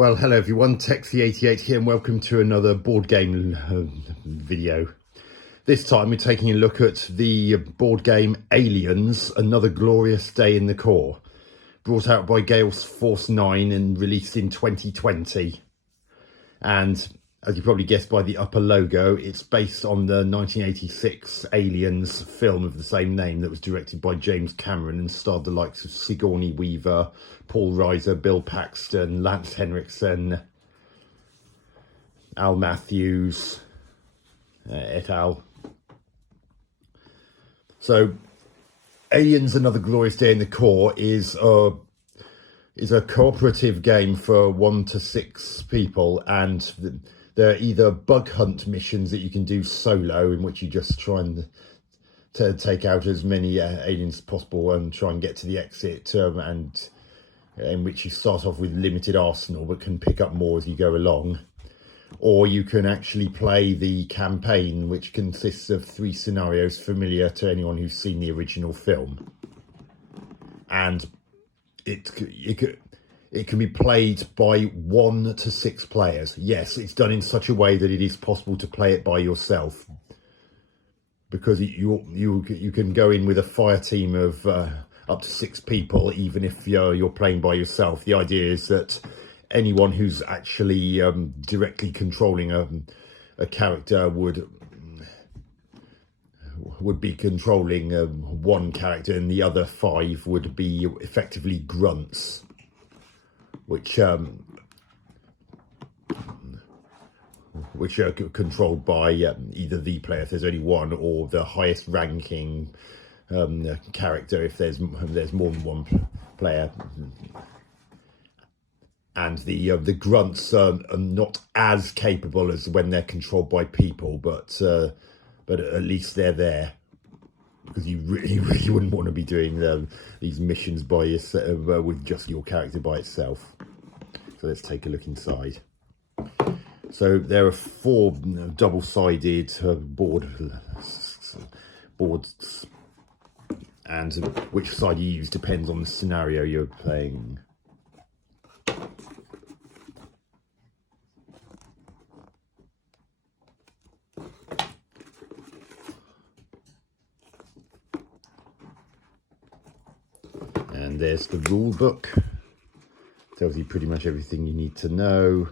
Well, hello everyone, Texie88 here and welcome to another board game video. This time we're taking a look at the board game Aliens, Another Glorious Day in the Corps, brought out by Gale Force 9 and released in 2020. And as you probably guessed by the upper logo, it's based on the 1986 Aliens film of the same name that was directed by James Cameron and starred the likes of Sigourney Weaver, Paul Reiser, Bill Paxton, Lance Henriksen, Al Matthews, et al. So, Aliens: Another Glorious Day in the Corps is a cooperative game for 1 to 6 people, and there are either bug hunt missions that you can do solo, in which you just try and to take out as many aliens as possible and try and get to the exit, and in which you start off with limited arsenal but can pick up more as you go along. Or you can actually play the campaign, which consists of 3 scenarios familiar to anyone who's seen the original film. And it can be played by 1 to 6 players. Yes, it's done in such a way that it is possible to play it by yourself, because you can go in with a fire team of up to 6 people, even if you're playing by yourself. The idea is that anyone who's actually directly controlling a character would be controlling one character, and the other 5 would be effectively grunts, which are controlled by either the player if there's only one, or the highest ranking character if there's more than one player. And the grunts are not as capable as when they're controlled by people, but at least they're there, because you really wouldn't want to be doing these missions by yourself, with just your character by itself. So let's take a look inside. So there are 4 double-sided boards, and which side you use depends on the scenario you're playing. And there's the rule book. Tells you pretty much everything you need to know.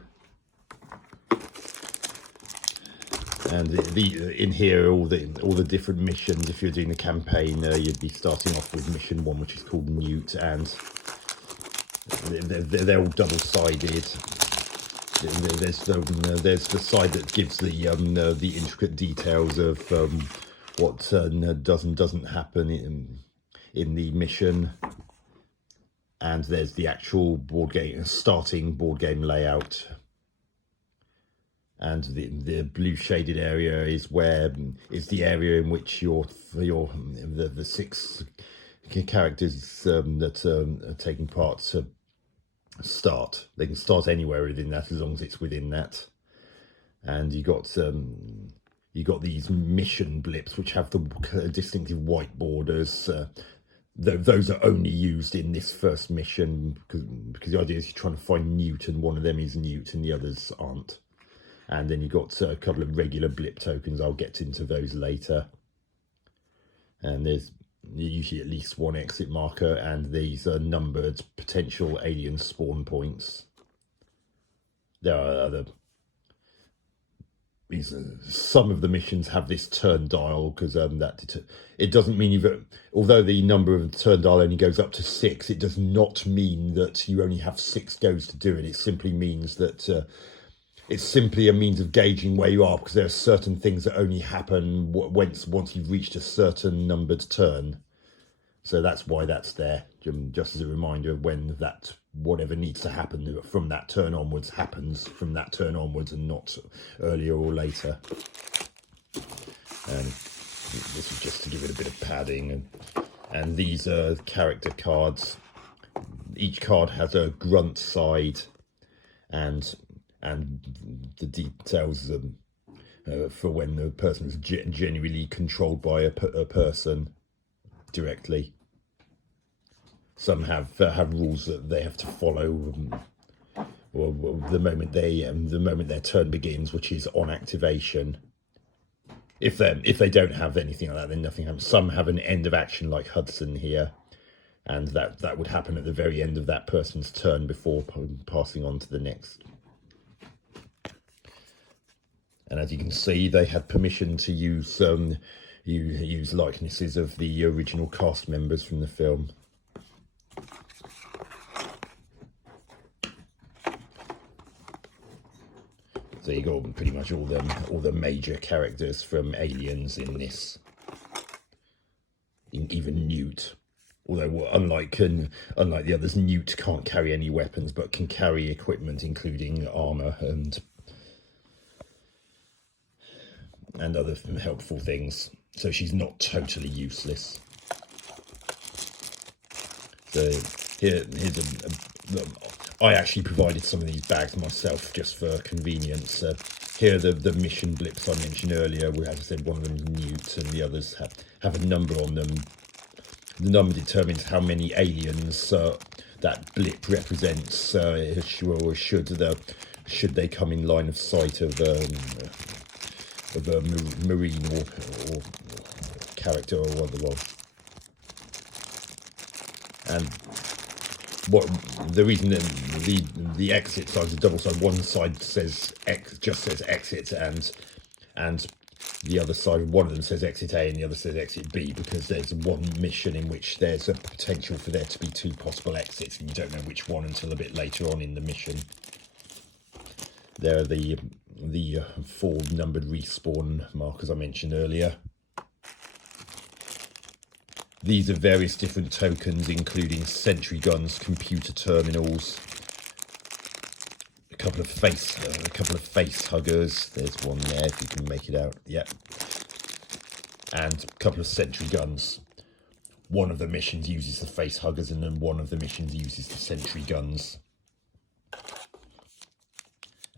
And in here are all the different missions. If you're doing the campaign, you'd be starting off with mission 1, which is called Newt, and they're all double-sided. There's the side that gives the intricate details of what does and doesn't happen in the mission. And there's the actual starting board game layout. And the blue shaded area is the area in which the 6 characters that are taking part start. They can start anywhere within that, as long as it's within that. And you got these mission blips, which have the distinctive white borders. Those are only used in this first mission, because the idea is you're trying to find Newt, and one of them is Newt and the others aren't. And then you've got a couple of regular blip tokens. I'll get into those later. And there's usually at least 1 exit marker, and these are numbered potential alien spawn points. There are some of the missions have this turn dial, because it doesn't mean although the number of the turn dial only goes up to 6, it does not mean that you only have 6 goes to do it. It simply means that it's simply a means of gauging where you are, because there are certain things that only happen once you've reached a certain numbered turn. So that's why that's there, just as a reminder of when whatever needs to happen from that turn onwards happens from that turn onwards, and not earlier or later. And this is just to give it a bit of padding. And these are character cards. Each card has a grunt side, and the details for when the person is genuinely controlled by a person directly. Some have rules that they have to follow, or the moment their turn begins, which is on activation. If they don't have anything like that, then nothing happens. Some have an end of action like Hudson here, and that would happen at the very end of that person's turn before passing on to the next. And as you can see, they had permission to use use likenesses of the original cast members from the film. So you got pretty much all the major characters from Aliens in this. Even Newt, although unlike the others, Newt can't carry any weapons, but can carry equipment, including armor and other helpful things. So she's not totally useless. So here's I actually provided some of these bags myself just for convenience. Here are the mission blips I mentioned earlier. As I said, one of them is Newt, and the others have a number on them. The number determines how many aliens that blip represents, or should they come in line of sight of a marine or character or otherwise. And what the reason that the exit side is a double side. One side says just says exit, and the other side, one of them says exit A and the other says exit B, because there's one mission in which there's a potential for there to be two possible exits, and you don't know which one until a bit later on in the mission. There are the 4 numbered respawn markers I mentioned earlier. These are various different tokens, including sentry guns, computer terminals, a couple of face huggers. There's one there if you can make it out. Yep. And a couple of sentry guns. One of the missions uses the face huggers, and then one of the missions uses the sentry guns.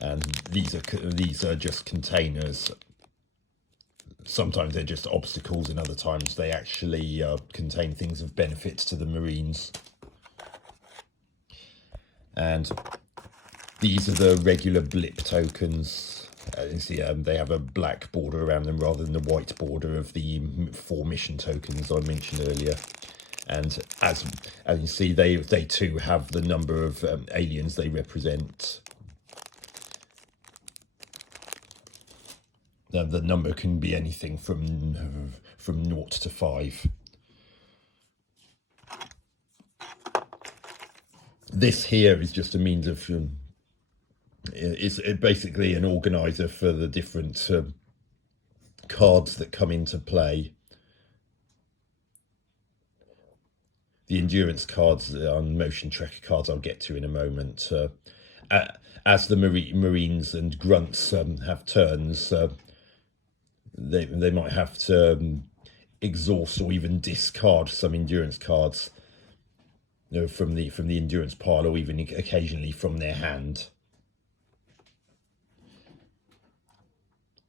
And these are just containers. Sometimes they're just obstacles, and other times they actually contain things of benefit to the Marines. And these are the regular blip tokens. You see, they have a black border around them rather than the white border of the 4 mission tokens I mentioned earlier. And as you see, they too have the number of aliens they represent. The number can be anything from 0 to 5. This here is just a means of it's basically an organizer for the different cards that come into play. The endurance cards on motion tracker cards I'll get to in a moment. As the Marines and grunts have turns, they might have to exhaust or even discard some endurance cards, from the endurance pile, or even occasionally from their hand.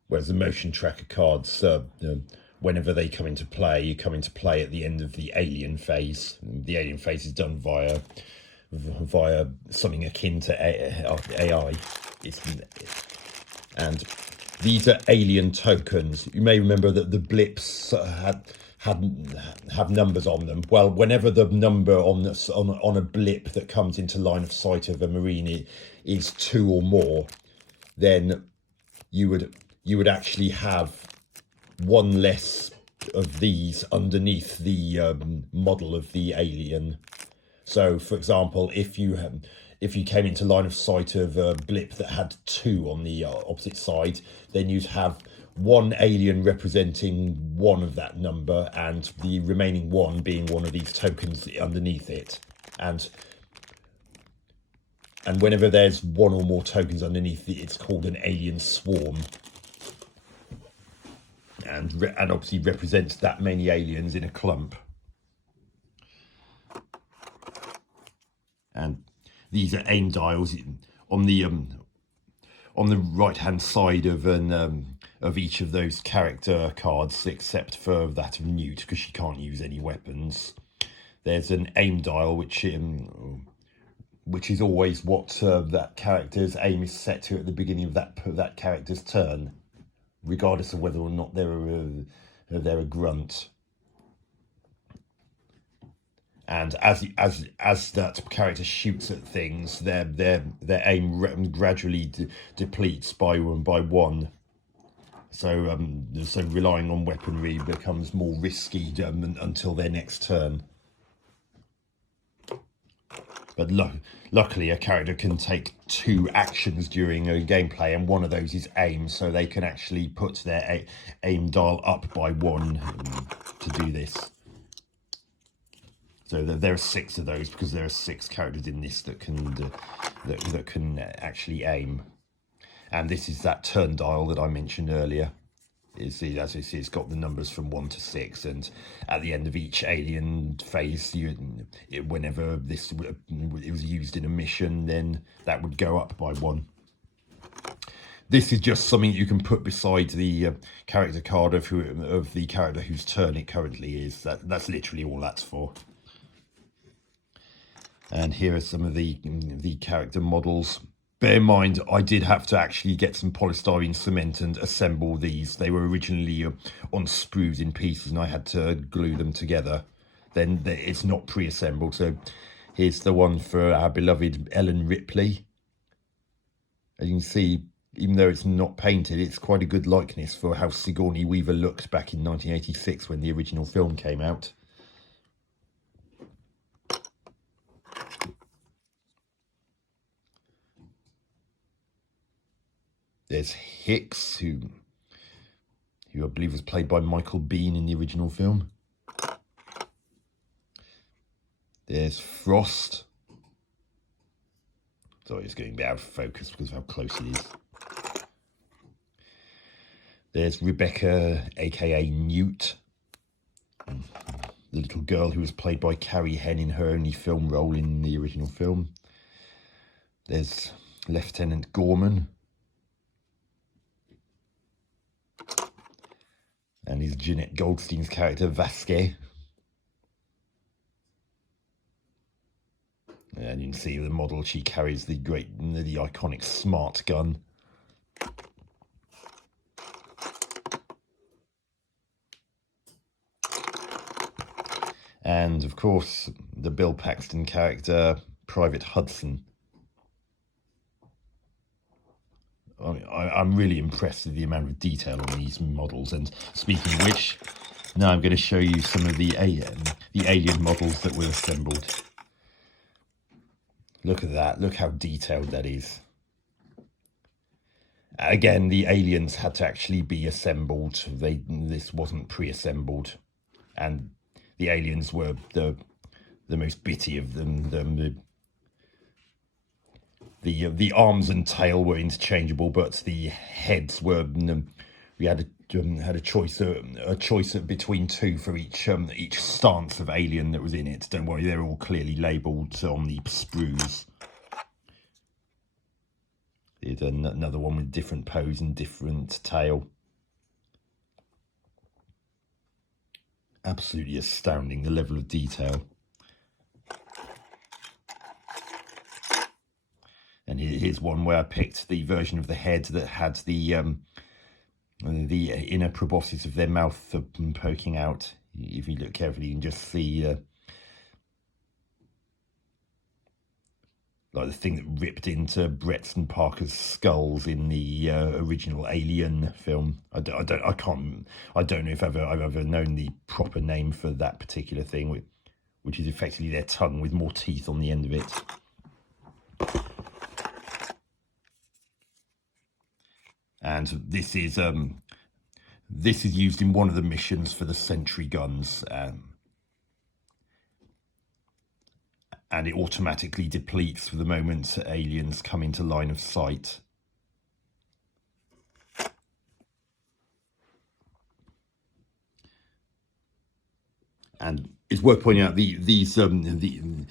Whereas the motion tracker cards, whenever they come into play, you come into play at the end of the alien phase. The alien phase is done via something akin to AI. And these are alien tokens. You may remember that the blips have numbers on them. Well, whenever the number on a blip that comes into line of sight of a Marine is 2 or more, then you would actually have one less of these underneath the model of the alien. So, for example, if you came into line of sight of a blip that had 2 on the opposite side, then you'd have 1 alien representing 1 of that number, and the remaining 1 being one of these tokens underneath it. And whenever there's 1 or more tokens underneath it, it's called an alien swarm. And obviously represents that many aliens in a clump. And these are aim dials on the right hand side of each of those character cards, except for that of Newt, because she can't use any weapons. There's an aim dial which which is always what that character's aim is set to at the beginning of that character's turn, regardless of whether or not they're a grunt. And as that character shoots at things, their aim gradually depletes by one. So relying on weaponry becomes more risky until their next turn. But luckily, a character can take 2 actions during a gameplay, and one of those is aim, so they can actually put their aim dial up by 1 to do this. So there are 6 of those, because there are 6 characters in this that can actually aim. And this is that turn dial that I mentioned earlier. As you see, it's got the numbers from 1 to 6, and at the end of each alien phase, whenever it was used in a mission, then that would go up by 1. This is just something you can put beside the character card of the character whose turn it currently is. That's literally all that's for. And here are some of the character models. Bear in mind, I did have to actually get some polystyrene cement and assemble these. They were originally on sprues in pieces, and I had to glue them together. Then it's not pre-assembled. So here's the one for our beloved Ellen Ripley. As you can see, even though it's not painted, it's quite a good likeness for how Sigourney Weaver looked back in 1986 when the original film came out. There's Hicks, who I believe was played by Michael Biehn in the original film. There's Frost. Sorry, it's getting a bit out of focus because of how close it is. There's Rebecca, aka Newt, the little girl who was played by Carrie Henn in her only film role in the original film. There's Lieutenant Gorman. And he's Jeanette Goldstein's character, Vasquez. And you can see the model, she carries the iconic smart gun. And of course, the Bill Paxton character, Private Hudson. I'm really impressed with the amount of detail on these models. And speaking of which, now I'm going to show you some of the alien models that were assembled. Look at that. Look how detailed that is. Again, the aliens had to actually be assembled. This wasn't pre-assembled. And the aliens were the most bitty of them. The arms and tail were interchangeable, but the heads were. We had a choice between 2 for each stance of alien that was in it. Don't worry, they're all clearly labelled on the sprues. There's another one with different pose and different tail. Absolutely astounding, the level of detail. And here's one where I picked the version of the head that had the inner proboscis of their mouth poking out. If you look carefully, you can just see like the thing that ripped into Brett's and Parker's skulls in the original Alien film. I don't know if I've ever known the proper name for that particular thing, which is effectively their tongue with more teeth on the end of it. And this is used in one of the missions for the sentry guns, and it automatically depletes for the moment aliens come into line of sight. And it's worth pointing out these alien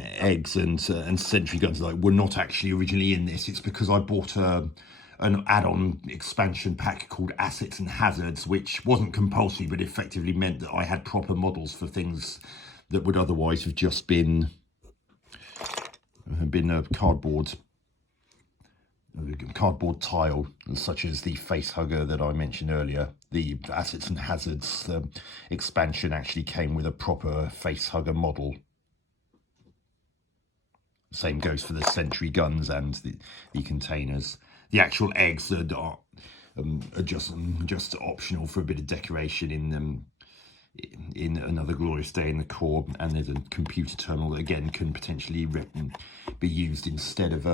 eggs and sentry guns were not actually originally in this. It's because I bought an add-on expansion pack called Assets and Hazards, which wasn't compulsory, but effectively meant that I had proper models for things that would otherwise have just been been a cardboard tile, such as the face hugger that I mentioned earlier. The Assets and Hazards expansion actually came with a proper face hugger model. Same goes for the sentry guns and the containers. The actual eggs are just optional for a bit of decoration in Another Glorious Day in the core, and there's a computer terminal that again can potentially be used instead of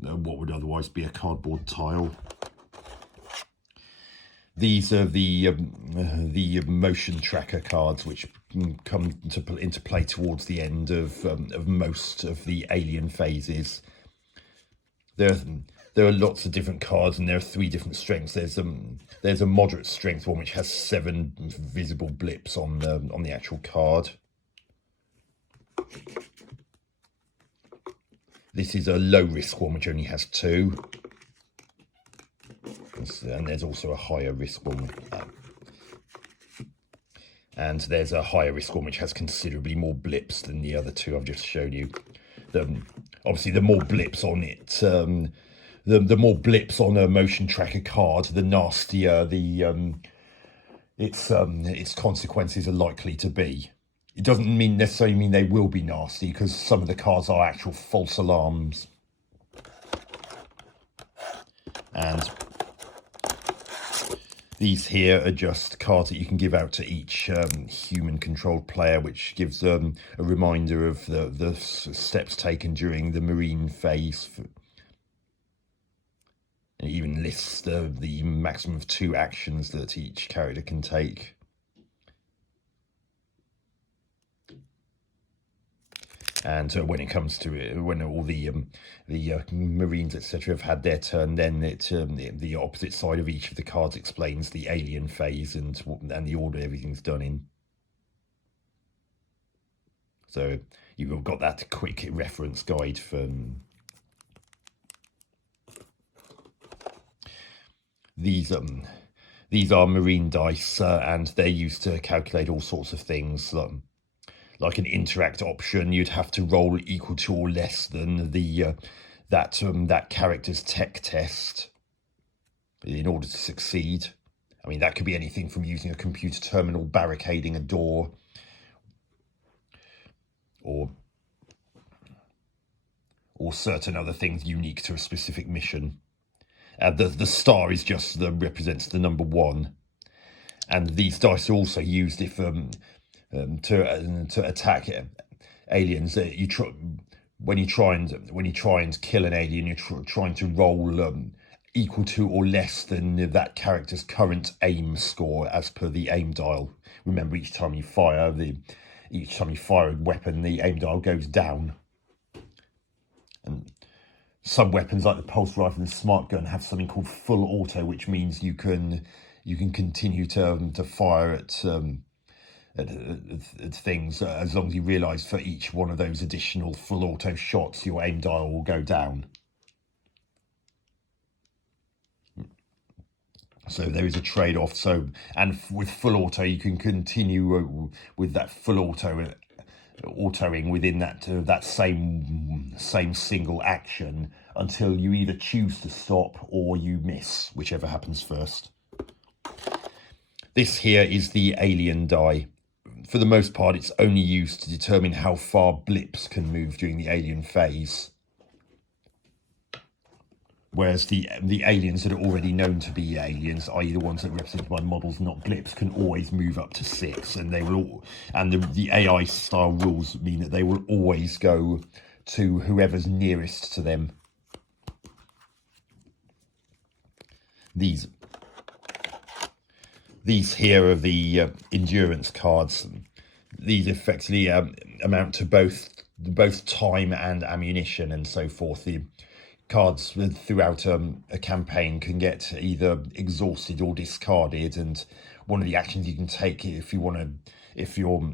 what would otherwise be a cardboard tile. These are the motion tracker cards, which come into play towards the end of most of the Alien phases. There are lots of different cards, and there are 3 different strengths. There's a moderate strength one which has 7 visible blips on the actual card. This is a low risk one which only has 2. And there's also a higher risk one. And there's a higher risk one which has considerably more blips than the other 2 I've just showed you. Obviously, the more blips on it, the more blips on a motion tracker card, the nastier its consequences are likely to be. It doesn't necessarily mean they will be nasty, because some of the cards are actual false alarms. And these here are just cards that you can give out to each human-controlled player, which gives a reminder of the steps taken during the Marine phase. It even lists the maximum of 2 actions that each character can take. And when it comes to it, when all the Marines, etc., have had their turn, then the opposite side of each of the cards explains the Alien phase and the order everything's done in. So you've got that quick reference guide for these are Marine dice, and they're used to calculate all sorts of things. Like an interact option, you'd have to roll equal to or less than that character's tech test in order to succeed. I mean, that could be anything from using a computer terminal, barricading a door, or certain other things unique to a specific mission. The star is just represents the number 1, and these dice are also used if to attack aliens. When you try and kill an alien, you're trying to roll equal to or less than that character's current aim score as per the aim dial. Remember, each time you fire a weapon, the aim dial goes down. And some weapons like the pulse rifle and smart gun have something called full auto, which means you can continue to fire at things as long as you realise for each one of those additional full auto shots, your aim dial will go down. So there is a trade-off. And with full auto, you can continue with that full autoing within that same single action until you either choose to stop or you miss, whichever happens first. This here is the Alien die. For the most part, it's only used to determine how far blips can move during the Alien phase. Whereas the aliens that are already known to be aliens, i.e. the ones that are represented by models, not blips, can always move up to 6, and the AI style rules mean that they will always go to whoever's nearest to them. These here are the endurance cards. These effectively amount to both time and ammunition and so forth. The cards throughout a campaign can get either exhausted or discarded, and one of the actions you can take if your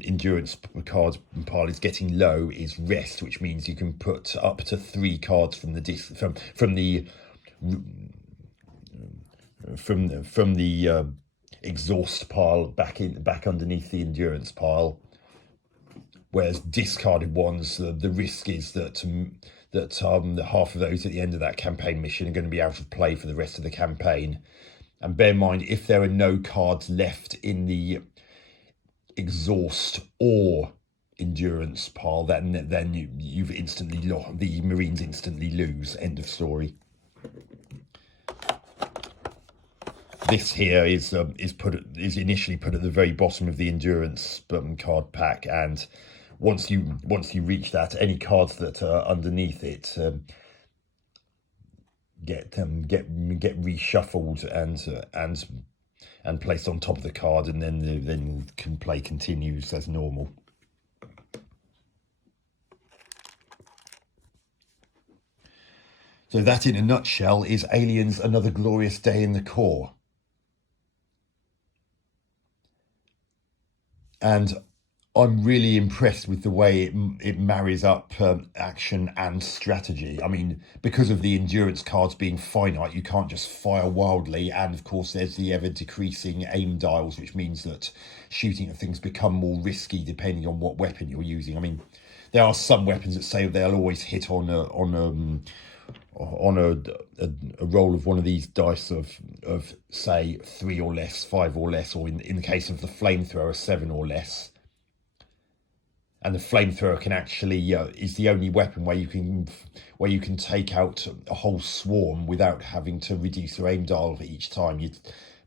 endurance card pile is getting low is rest, which means you can put up to 3 cards from the exhaust pile back underneath the endurance pile. whereas discarded ones, the risk is that half of those at the end of that campaign mission are going to be out of play for the rest of the campaign. And bear in mind, if there are no cards left in the exhaust or endurance pile, then you've instantly lost. The Marines instantly lose. End of story. This here is initially put at the very bottom of the endurance card pack, and once you reach that, any cards that are underneath it get reshuffled and placed on top of the card, and then play continues as normal. So that, in a nutshell, is Aliens: Another Glorious Day in the Core. And I'm really impressed with the way it marries up action and strategy. I mean, because of the endurance cards being finite, you can't just fire wildly. And of course, there's the ever decreasing aim dials, which means that shooting at things become more risky depending on what weapon you're using. I mean, there are some weapons that say they'll always hit on a roll of one of these dice of say 3 or less, 5 or less, or in the case of the flamethrower, 7 or less. And the flamethrower can actually is the only weapon where you can take out a whole swarm without having to reduce your aim dial each time,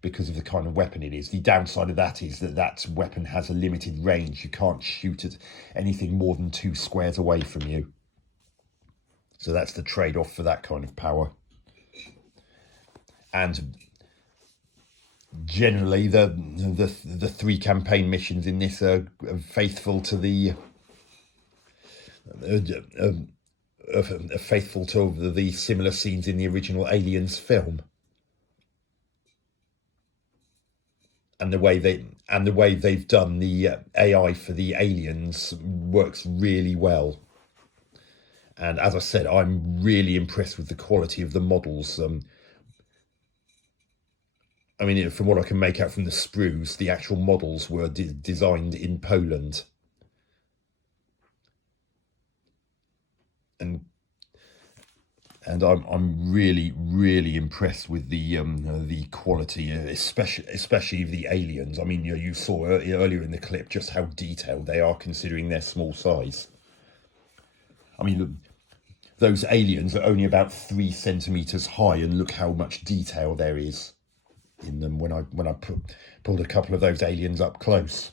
because of the kind of weapon it is. The downside of that is that weapon has a limited range. You can't shoot at anything more than 2 squares away from you. So that's the trade-off for that kind of power. And generally, the 3 campaign missions in this are faithful to the similar scenes in the original Aliens film. And the way they've done the AI for the aliens works really well. And as I said, I'm really impressed with the quality of the models. I mean, from what I can make out from the sprues, the actual models were designed in Poland. And I'm really impressed with the quality, especially of the aliens. I mean, you saw earlier in the clip just how detailed they are considering their small size. I mean, those aliens are only about 3 centimeters high, and look how much detail there is in them when I pulled a couple of those aliens up close.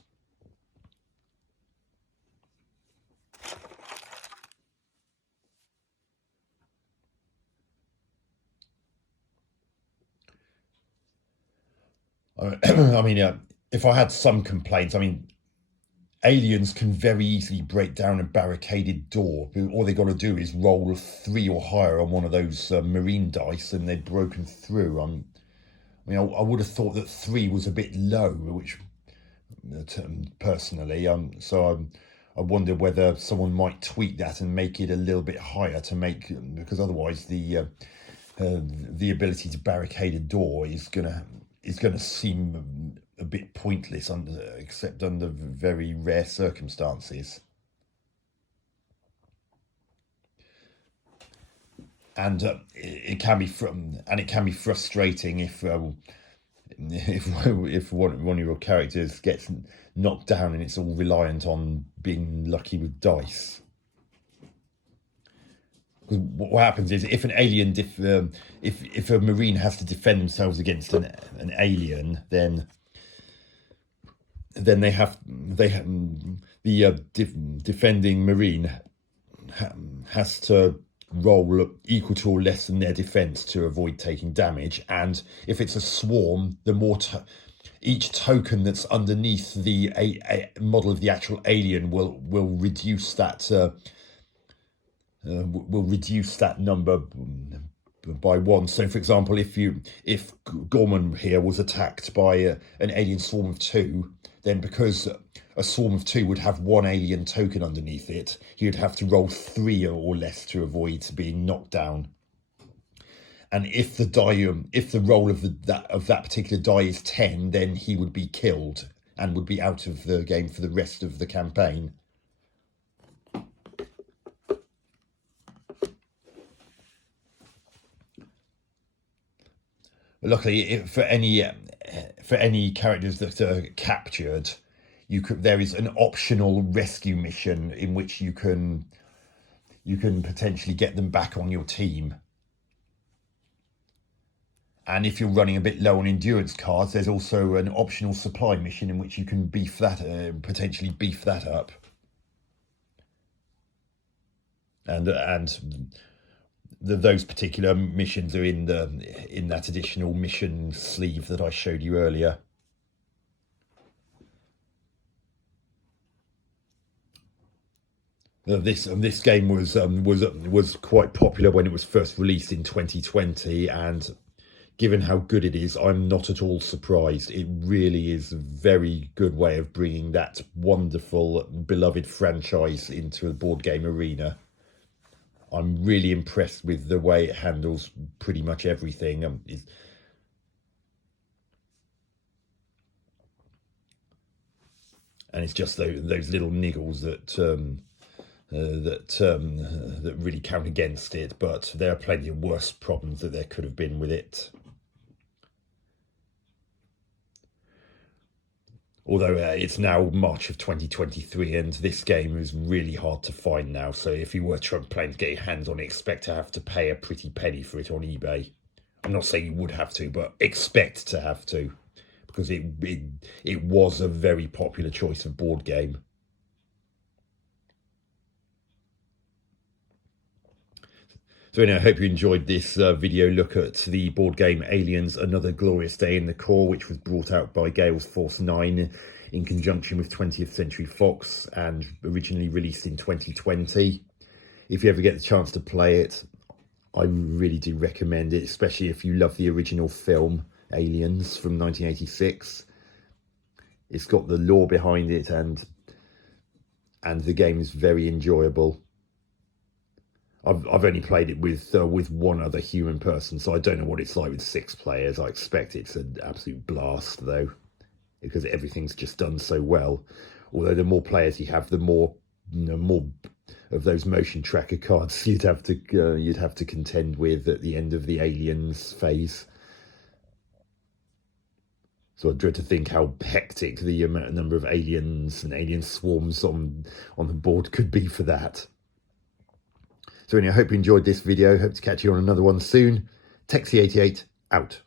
I mean, if I had some complaints, I mean, aliens can very easily break down a barricaded door. All they got to do is roll 3 or higher on one of those marine dice, and they've broken through. I mean, I would have thought that 3 was a bit low, which personally, so I wonder whether someone might tweak that and make it a little bit higher because otherwise the ability to barricade a door is gonna seem a bit pointless except under very rare circumstances. And it can be frustrating if one of your characters gets knocked down and it's all reliant on being lucky with dice. Because what happens is, if an alien, if a marine has to defend themselves against an alien, then the defending marine has to roll equal to or less than their defense to avoid taking damage. And if it's a swarm, the more each token that's underneath the model of the actual alien will reduce that number by 1. So, for example, if Gorman here was attacked by an alien swarm of 2, then because a swarm of 2 would have 1 alien token underneath it, he would have to roll 3 or less to avoid being knocked down. And if the roll of that particular die is 10, then he would be killed and would be out of the game for the rest of the campaign. Luckily, for any characters that are captured, there is an optional rescue mission in which you can potentially get them back on your team. And if you're running a bit low on endurance cards, there's also an optional supply mission in which you can potentially beef that up. And those particular missions are in that additional mission sleeve that I showed you earlier. This game was quite popular when it was first released in 2020, and given how good it is, I'm not at all surprised. It really is a very good way of bringing that wonderful, beloved franchise into the board game arena. I'm really impressed with the way it handles pretty much everything. And it's just those little niggles that really count against it, but there are plenty of worse problems that there could have been with it. Although it's now March of 2023 and this game is really hard to find now, so if you were planning to get your hands on it, expect to have to pay a pretty penny for it on eBay. I'm not saying you would have to, but expect to have to, because it was a very popular choice of board game. So anyway, I hope you enjoyed this video look at the board game Aliens Another Glorious Day in the Core, which was brought out by Gale Force 9 in conjunction with 20th Century Fox and originally released in 2020. If you ever get the chance to play it, I really do recommend it, especially if you love the original film Aliens from 1986. It's got the lore behind it, and the game is very enjoyable. I've only played it with one other human person, so I don't know what it's like with 6 players. I expect it's an absolute blast though, because everything's just done so well. Although the more players you have, the more of those motion tracker cards you'd have to contend with at the end of the Aliens phase. So I dread to think how hectic the number of aliens and alien swarms on the board could be for that. So anyway, I hope you enjoyed this video. Hope to catch you on another one soon. Texie88 out.